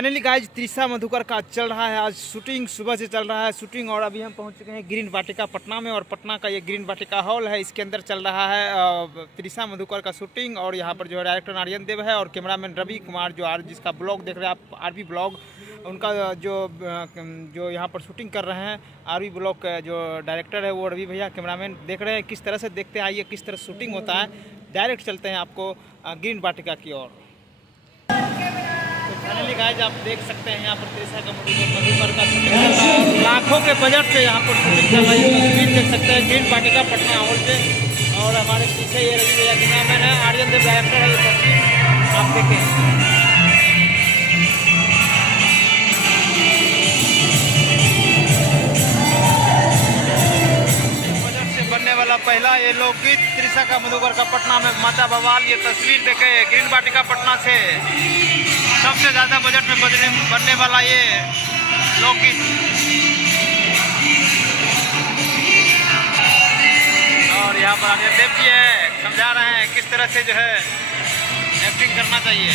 Finally guys Trisha Madhukar का चल रहा है आज शूटिंग, सुबह से चल रहा है शूटिंग और अभी हम पहुंच चुके हैं ग्रीन वाटिका पटना में। और पटना का ये ग्रीन वाटिका हॉल है, इसके अंदर चल रहा है त्रिशा मधुकर का शूटिंग। और यहाँ पर जो है डायरेक्टर नारियन देव है और कैमरामैन रवि कुमार जो जिसका ब्लॉग देख रहे हैं आप, आरवी ब्लॉग, उनका जो यहाँ पर शूटिंग कर रहे हैं आरवी ब्लॉग का जो डायरेक्टर है वो रवि भैया, कैमरामैन देख रहे हैं किस तरह से। देखते आइए किस तरह शूटिंग होता है। डायरेक्ट चलते हैं आपको ग्रीन वाटिका की ओर। फाइनली गाइज आप देख सकते हैं यहाँ पर त्रिशा का मधुकर का शूटिंग चल रहा है। लाखों के बजट से यहाँ पर शूटिंग चल रहा है। तस्वीर देख सकते हैं ग्रीन वाटिका पटना हॉल से। और हमारे पीछे ये रवि भैया कैमरामैन है, आर्यन देव डायरेक्टर है। ये तस्वीर आप देखें। बनने वाला पहला ये लोकगीत त्रिशा का मधुकर का पटना में माता बवाल। ये तस्वीर देखे ग्रीन वाटिका पटना से सबसे ज़्यादा बजट में बनने वाला ये लोकगीत। और यहाँ पर आर्यन देव जी है, समझा रहे हैं किस तरह से जो है एक्टिंग करना चाहिए।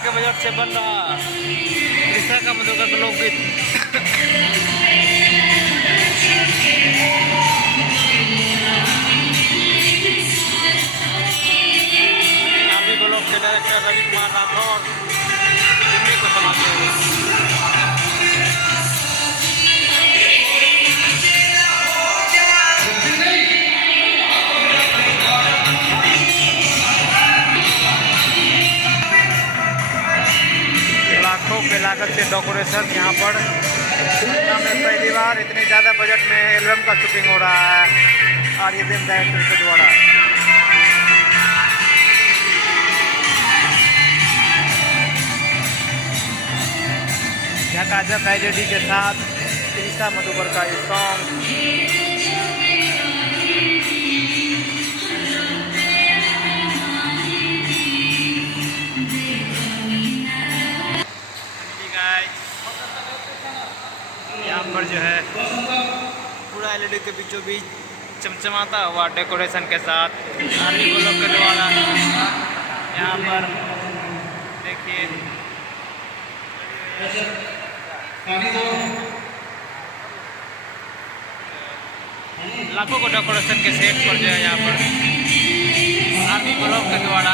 के बजट से बन रहा त्रिशा का मधुकर का लोकगीत। आरवी ब्लॉग के डायरेक्टर रवि कुमार राठौर को समाते हुए के लागत से डेकोरेशन यहाँ पर में पहली बार इतनी ज़्यादा बजट में एल्बम का शूटिंग हो रहा है आर्यन देव डायरेक्टर के द्वारा। झकाझक एलईडी के साथ त्रिशा मधुकर का ये सॉन्ग। यहाँ पर जो है पूरा एलईडी के बीचों बीच चमचमाता हुआ डेकोरेशन के साथ आरवी ब्लॉग के द्वारा। यहाँ पर देखिए लाखों को डेकोरेशन के सेट पर जो है यहाँ पर आरवी ब्लॉग के द्वारा